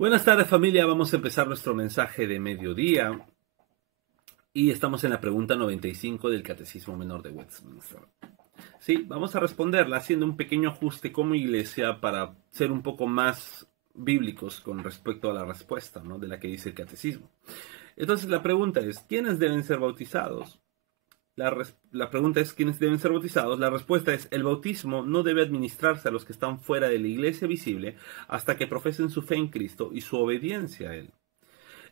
Buenas tardes, familia. Vamos a empezar nuestro mensaje de mediodía y estamos en la pregunta 95 del Catecismo Menor de Westminster. Sí, vamos a responderla haciendo un pequeño ajuste como iglesia para ser un poco más bíblicos con respecto a la respuesta, ¿no?, de la que dice el Catecismo. Entonces la pregunta es, ¿quiénes deben ser bautizados? La pregunta es, ¿quiénes deben ser bautizados? La respuesta es, el bautismo no debe administrarse a los que están fuera de la iglesia visible hasta que profesen su fe en Cristo y su obediencia a Él.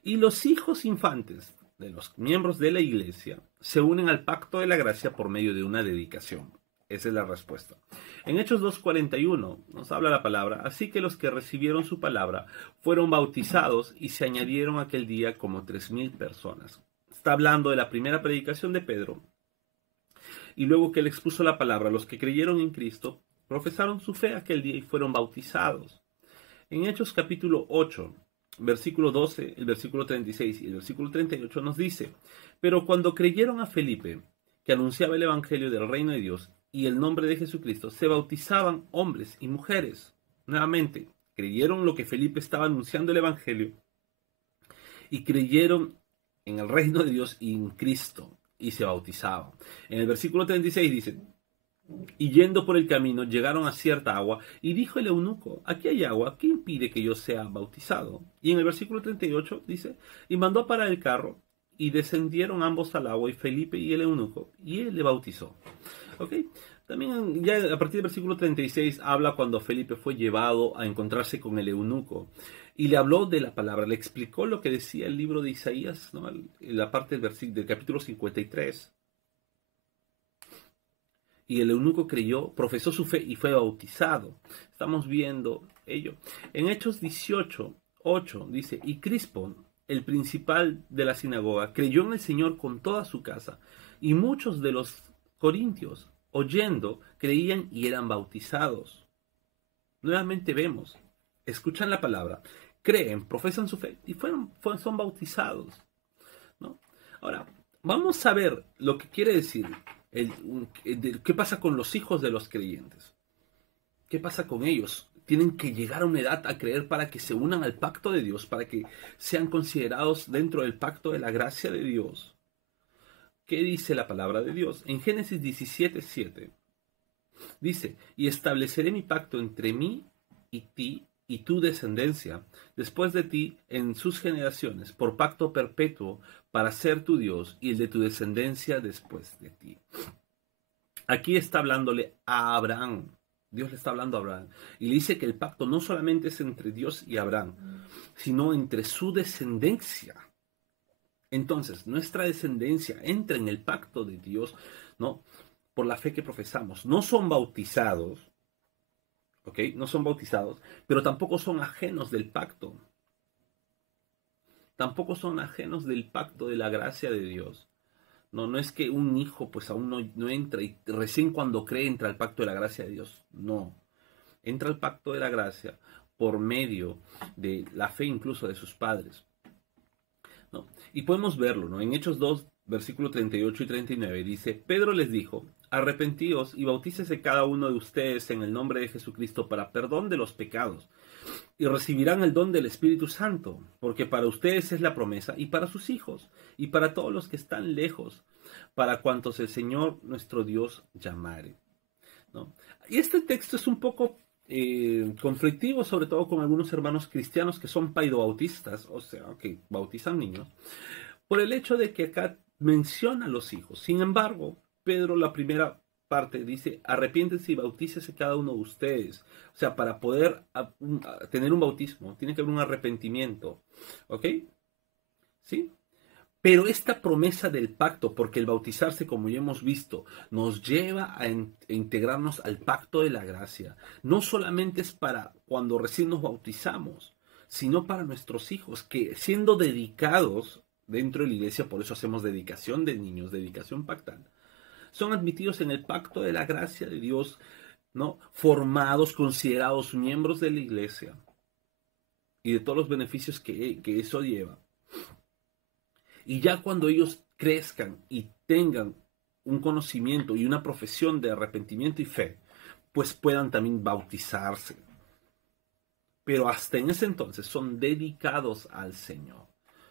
Y los hijos infantes de los miembros de la iglesia se unen al pacto de la gracia por medio de una dedicación. Esa es la respuesta. En Hechos 2:41 nos habla la palabra, así que los que recibieron su palabra fueron bautizados y se añadieron aquel día como 3,000 personas. Está hablando de la primera predicación de Pedro. Y luego que él expuso la palabra, los que creyeron en Cristo profesaron su fe aquel día y fueron bautizados. En Hechos capítulo 8, versículo 12, el versículo 36 y el versículo 38 nos dice, pero cuando creyeron a Felipe, que anunciaba el evangelio del reino de Dios y el nombre de Jesucristo, se bautizaban hombres y mujeres. Nuevamente, creyeron lo que Felipe estaba anunciando el evangelio y creyeron en el reino de Dios y en Cristo, y se bautizaban. En el versículo 36 dice, y yendo por el camino llegaron a cierta agua, y dijo el eunuco, aquí hay agua, ¿qué impide que yo sea bautizado? Y en el versículo 38 dice, y mandó a parar el carro, y descendieron ambos al agua, y Felipe y el eunuco, y él le bautizó. ¿Ok? También ya a partir del versículo 36 habla cuando Felipe fue llevado a encontrarse con el eunuco y le habló de la palabra, le explicó lo que decía el libro de Isaías, ¿no?, la parte del capítulo 53. Y el eunuco creyó, profesó su fe y fue bautizado. Estamos viendo ello. En Hechos 18:8 dice, y Crispo, el principal de la sinagoga, creyó en el Señor con toda su casa, y muchos de los corintios, oyendo, creían y eran bautizados. Nuevamente vemos, escuchan la palabra, creen, profesan su fe y son bautizados, ¿no? Ahora, vamos a ver lo que quiere decir, qué pasa con los hijos de los creyentes. ¿Qué pasa con ellos? Tienen que llegar a una edad a creer para que se unan al pacto de Dios, para que sean considerados dentro del pacto de la gracia de Dios. ¿Qué dice la palabra de Dios? En Génesis 17:7 dice, y estableceré mi pacto entre mí y ti y tu descendencia después de ti en sus generaciones, por pacto perpetuo para ser tu Dios y el de tu descendencia después de ti. Aquí está hablándole a Abraham. Dios le está hablando a Abraham. Y le dice que el pacto no solamente es entre Dios y Abraham, sino entre su descendencia. Entonces, nuestra descendencia entra en el pacto de Dios, ¿no?, por la fe que profesamos. No son bautizados, ¿ok? No son bautizados, pero tampoco son ajenos del pacto. Tampoco son ajenos del pacto de la gracia de Dios. No es que un hijo pues aún no entra y recién cuando cree entra al pacto de la gracia de Dios. No. Entra al pacto de la gracia por medio de la fe incluso de sus padres, ¿no? Y podemos verlo, ¿no? En Hechos 2, versículos 38 y 39 dice, Pedro les dijo, arrepentíos y bautícese cada uno de ustedes en el nombre de Jesucristo para perdón de los pecados, y recibirán el don del Espíritu Santo, porque para ustedes es la promesa, y para sus hijos, y para todos los que están lejos, para cuantos el Señor nuestro Dios llamare, ¿no? Y este texto es un poco conflictivo, sobre todo con algunos hermanos cristianos que son paidobautistas, o sea, que bautizan niños, por el hecho de que acá menciona a los hijos. Sin embargo, Pedro, la primera parte, dice, arrepiéntense y bautícese cada uno de ustedes. O sea, para poder tener un bautismo, tiene que haber un arrepentimiento. ¿Ok? ¿Sí? Pero esta promesa del pacto, porque el bautizarse, como ya hemos visto, nos lleva a integrarnos al pacto de la gracia. No solamente es para cuando recién nos bautizamos, sino para nuestros hijos, que siendo dedicados dentro de la iglesia, por eso hacemos dedicación de niños, dedicación pactal, son admitidos en el pacto de la gracia de Dios, ¿no?, formados, considerados miembros de la iglesia y de todos los beneficios que eso lleva. Y ya cuando ellos crezcan y tengan un conocimiento y una profesión de arrepentimiento y fe, pues puedan también bautizarse. pero hasta en ese entonces son dedicados al Señor.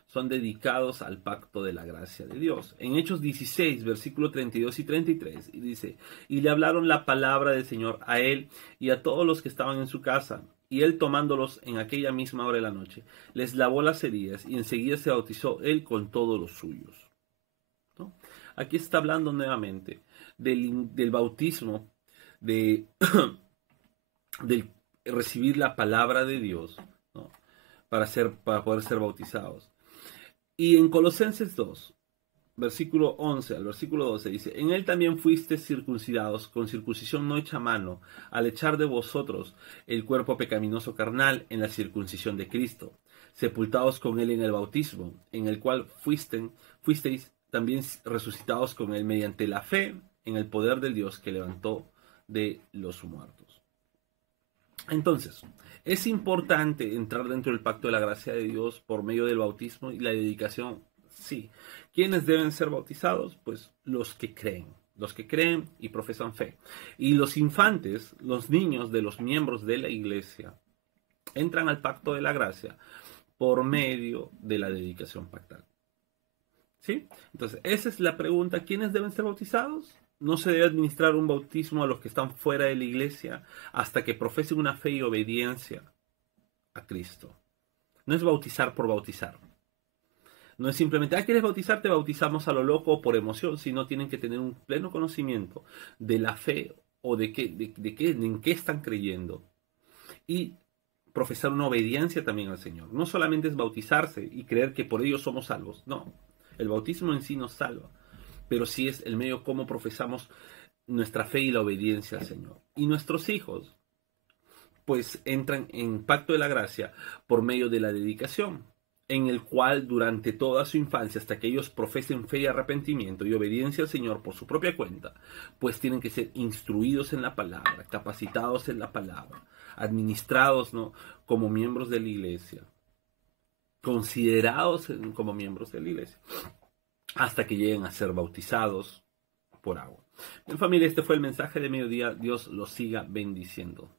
Son dedicados al pacto de la gracia de Dios. En Hechos 16, versículos 32 y 33, y dice, y le hablaron la palabra del Señor a él y a todos los que estaban en su casa. Y él, tomándolos en aquella misma hora de la noche, les lavó las heridas y enseguida se bautizó él con todos los suyos. ¿No? Aquí está hablando nuevamente del bautismo, del recibir la palabra de Dios, ¿no? para poder ser bautizados. Y en Colosenses 2, versículo 11 al versículo 12 dice, en él también fuisteis circuncidados con circuncisión no hecha a mano, al echar de vosotros el cuerpo pecaminoso carnal en la circuncisión de Cristo, sepultados con él en el bautismo, en el cual fuisteis también resucitados con él mediante la fe en el poder del Dios que levantó de los muertos. Entonces, es importante entrar dentro del pacto de la gracia de Dios por medio del bautismo y la dedicación. Sí. ¿Quiénes deben ser bautizados? Pues los que creen y profesan fe. Y los infantes, los niños de los miembros de la iglesia, entran al pacto de la gracia por medio de la dedicación pactal. ¿Sí? Entonces, esa es la pregunta. ¿Quiénes deben ser bautizados? No se debe administrar un bautismo a los que están fuera de la iglesia hasta que profesen una fe y obediencia a Cristo. No es bautizar por bautizar. No es simplemente, ¿quieres bautizar? Te bautizamos a lo loco o por emoción, sino tienen que tener un pleno conocimiento de la fe o en qué están creyendo. Y profesar una obediencia también al Señor. No solamente es bautizarse y creer que por ello somos salvos. No, el bautismo en sí nos salva, pero sí es el medio cómo profesamos nuestra fe y la obediencia al Señor. Y nuestros hijos, pues entran en pacto de la gracia por medio de la dedicación, en el cual durante toda su infancia, hasta que ellos profesen fe y arrepentimiento y obediencia al Señor por su propia cuenta, pues tienen que ser instruidos en la palabra, capacitados en la palabra, administrados, ¿no?, como miembros de la iglesia, considerados como miembros de la iglesia, hasta que lleguen a ser bautizados por agua. Bien, familia, este fue el mensaje de mediodía. Dios los siga bendiciendo.